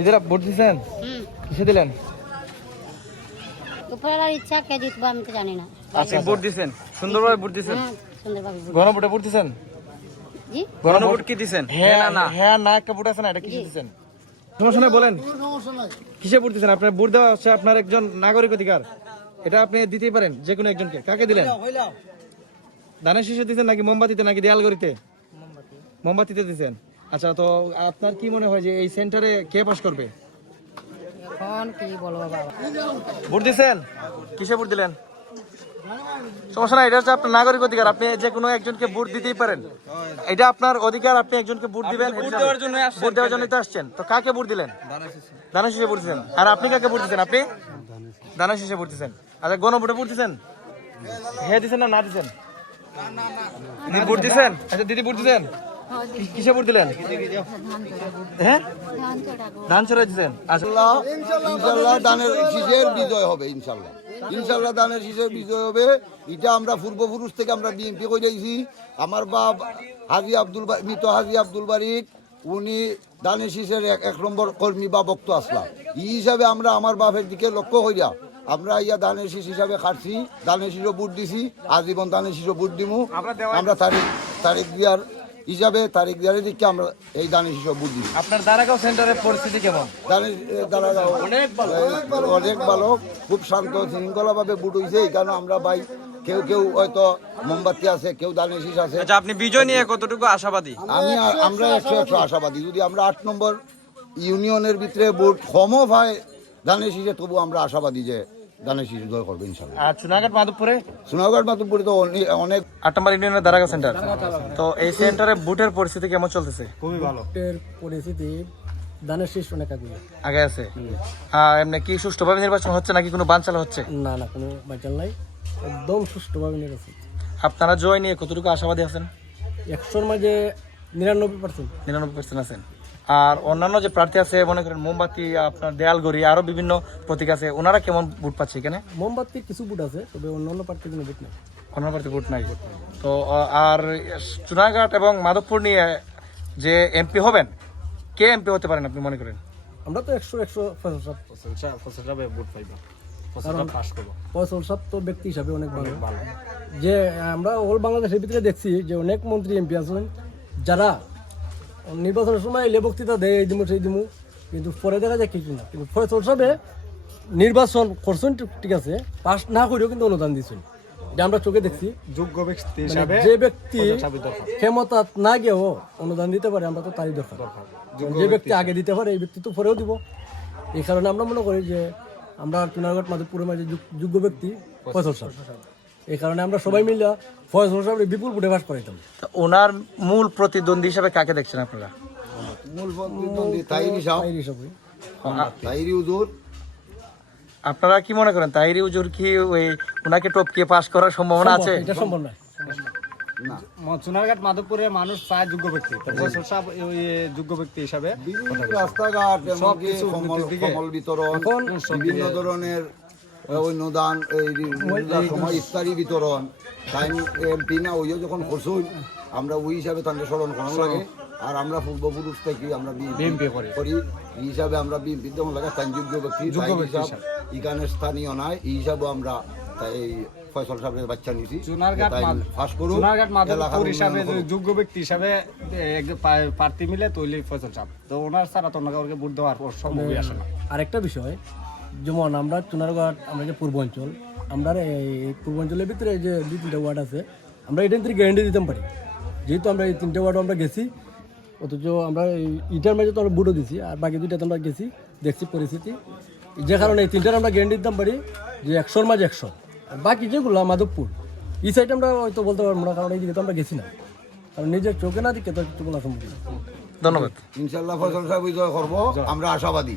ইদারা vote দিছেন? কিসে দিলেন? উপরালার ইচ্ছা কে জিতবো আমি তো জানি না। আচ্ছা, ভোট দিছেন, সুন্দরভাবে ভোট দিছেন। সুন্দরভাবে গণভোটে ভোট দিছেন? জি গণভোট কি দিছেন? হ্যাঁ না হ্যাঁ না একটা ভোট আছে না, এটা কিসে দিছেন? সমস্যা নাই, বলেন কিসে ভোট দিছেন? আপনার ভোট দেওয়া হচ্ছে আপনার একজন নাগরিক অধিকার, এটা আপনি দিতেই পারেন যে কোনো একজনকে। কাকে দিলেন? ধানের শীষে দিচ্ছেন নাকি মোমবাতিতে নাকি দেয়ালগড়িতে? মোমবাতিতে দিচ্ছেন। আচ্ছা, তো আপনার কি মনে হয় যে এই সেন্টারে কে পাস করবে? এখন কি বলবো বাবা, ভোট দিচ্ছেন? কিসে ভোট দিলেন? সমস্যা নাই, এটা হচ্ছে আপনার নাগরিক অধিকার, আপনি যে কোনো একজনকে ভোট দিতেই পারেন, এটা আপনার অধিকার। আপনি একজনকে ভোট দিবেন, ভোট দেওয়ার জন্য তো আসছেন। তো কাকে ভোট দিলেন? ধানের শীষে ভোট দিচ্ছেন। আর আপনি কাকে ভোট দিচ্ছেন? আপনি ধানের শীষে ভোট দিচ্ছেন। আচ্ছা, গণভোটে ভোট দিচ্ছেন? হ্যাঁ দিচ্ছেন না না দিচ্ছেন? ভোট দিচ্ছেন? আচ্ছা দিদি ভোট দিচ্ছেন? কিসে ভোট দিলেন? হ্যাঁ ধান ছড়া দিচ্ছেন। আচ্ছা, ইনশাল্লাহ ধানের শীষের বিজয় হবে। ইনশাল্লাহ ইনশাল্লাহ ধানের শীষের বিজয় হবে। এটা আমরা পূর্বপুরুষ থেকে আমরা বিএনপি করে দিয়েছি। আমার বাপ হাজি মৃত হাজি আব্দুল বারিক, উনি ধানের শীষের এক নম্বর কর্মী বা ভক্ত আসলাম। এই হিসাবে আমরা আমার বাপের দিকে লক্ষ্য হইয়া আমরা ইয়া ধানের শীষ হিসাবে খাটছি, ধানের শীষও ভোট দিছি, আজীবন ধানের শীষও ভোট দিমু। আমরা তারিখ দিয়ার হিসাবে তারিখ দিয়ারের দিকে আমরা এই ধানের শীষও ভোট দিই। আপনার দারাগাঁও সেন্টারের পরিস্থিতি কেমন? দাঁড়াগাঁও অনেক ভালো, খুব শান্ত শৃঙ্খলাভাবে ভোট হয়েছে। এই কারণে আমরা ভাই কেউ হয়তো মোমবাতি আছে, কেউ ধানের শীষ আছে। আচ্ছা, আপনি বিজয় নিয়ে কতটুকু আশাবাদী? আমরা 100 আশাবাদী। যদি আমরা 8 নম্বর ইউনিয়নের ভিতরে ভোট কমও হয় ধানের শীষে, তবু আমরা আশাবাদী যে ধানের শীষ জয় করবে ইনশাল্লাহ। আর সোনাঘাট মাধবপুরে? সোনাঘাট মাধবপুরে তো অনেক 8 নম্বর ইউনিয়নের দারাগাঁও সেন্টার। তো এই সেন্টারে ভোটের পরিস্থিতি কেমন চলতেছে? খুবই ভালো। ভোটের পরিস্থিতি ধানের শীষ অনেক আগে আছে। এমনি কি সুষ্ঠুভাবে নির্বাচন হচ্ছে নাকি কোনো বানচাল হচ্ছে? না না, কোনো বাঁচাল নাই, একদম সুষ্ঠুভাবে নির্বাচন। আপনারা জয় নিয়ে কতটুকু আশাবাদী আছেন? 100-র মাঝে 99%। 99% আছেন। আর অন্যান্য যে প্রার্থী আছে, মনে করেন মোমবাতি, আপনার দেয়ালগড়ি, আরো বিভিন্ন প্রতীক আছে, ওনারা কেমন ভোট পাচ্ছে এখানে? মোমবাতির কিছু ভোট আছে, তবে অন্যান্য প্রার্থীর কোনো ভোট নেই। অন্যান্য প্রার্থী ভোট নাই। তো আর চুনাঘাট এবং মাধবপুর নিয়ে যে এমপি হবেন, কে এমপি হতে পারেন আপনি মনে করেন? আমরা তো 100 ভোট পাইব, ফয়সাল সাহেব তো ব্যক্তি হিসাবে অনেক ভালো। যে আমরা অল বাংলাদেশের ভিতরে দেখছি যে অনেক মন্ত্রী এমপি আছেন যারা নির্বাচনের সময় এলে বক্তৃতা দেয়, এই দিমু সেই দিমু, কিন্তু পরে দেখা যায় কিছু না। কিন্তু ফয়সাল সাহেবে নির্বাচন করছেন ঠিক আছে, পাস না করেও কিন্তু অনুদান দিচ্ছেন, এটা আমরা চোখে দেখছি। যোগ্য ব্যক্তি হিসাবে যে ব্যক্তি ক্ষমতা না গিয়েও অনুদান দিতে পারে, আমরা তো তারই দরকার। যে ব্যক্তি আগে দিতে পারে এই ব্যক্তি তো পরেও দিব। এই কারণে আমরা মনে করি যে আমরা চুনারঘাট মাধবপুরের মাঝে যোগ্য ব্যক্তি ফয়সাল সাহেব। এই কারণে আমরা সবাই মিলে ফয়সাল সাহেবের বিপুল ভোটে পাস করাইতাম। ওনার মূল প্রতিদ্বন্দ্বী হিসাবে কাকে দেখছেন আপনারা? মূল প্রতিদ্বন্দ্বী তাহিরি হুজুর। আপনারা কি মনে করেন তাহিরি হুজুর কি ওই ওনাকে টপকিয়ে পাস করার সম্ভাবনা আছে? এটা সম্ভব নয়। চুনারঘাট মাধবপুরের মানুষ চায় যোগ্য ব্যক্তি, ফয়সাল সাহেব ওই যোগ্য ব্যক্তি হিসাবে রাস্তাঘাট, এমনকি কম্বল বিতরণ, বিভিন্ন ধরনের অনুদান, এই সময় ইফতারি বিতরণ, টাইম এমপি না ওইও যখন করছুন, আমরা ওই হিসাবে তাকে স্মরণ করানো লাগে। আর আমরা পূর্বপুরুষ থেকে আমরা বিএনপি করি, এই হিসাবে আমরা বিএনপি যখন লাগে তাই যোগ্য ব্যক্তি হিসাব এখানে স্থানীয় নয়, এই হিসাবে আমরা এই ফয়সাল সাহেবের বাচ্চা নিছি। চুনারঘাট মাধবপুর হিসাবে যোগ্য ব্যক্তি হিসাবে প্রার্থী মিলে তৈরি ফয়সাল সাহেব, তো ওনার ছাড়া তো ওনাকে ভোট দেওয়ার সম্ভবই আসে না। আরেকটা বিষয়, যেমন আমরা চুনারঘাট, আমরা যে পূর্বাঞ্চল, আমরা এই পূর্বাঞ্চলের ভিতরে যে 2-3টা ওয়ার্ড আছে, আমরা এটা গ্যারান্টি দিতে পারি, যেহেতু আমরা এই 3টে ওয়ার্ডও আমরা গেছি। অথচ আমরা ইটার মাঝে তো আমরা ভোটও দিছি, আর বাকি 2টাতে আমরা গেছি, দেখছি পরিস্থিতি, যে কারণে এই 3টার আমরা গ্যারান্টি দিতে পারি যে 100-র মাঝে 100। আর বাকি যেগুলো মাধবপুর এই সাইডে আমরা হয়তো বলতে পারবো না, কারণ এই দিকে তো আমরা গেছি না, কারণ নিজের চোখে না দিকে তো কিছু বলা সম্ভব না। ধন্যবাদ। ইনশাল্লাহ ফয়সাল সাহেব বিজয় করবো, আমরা আশাবাদী।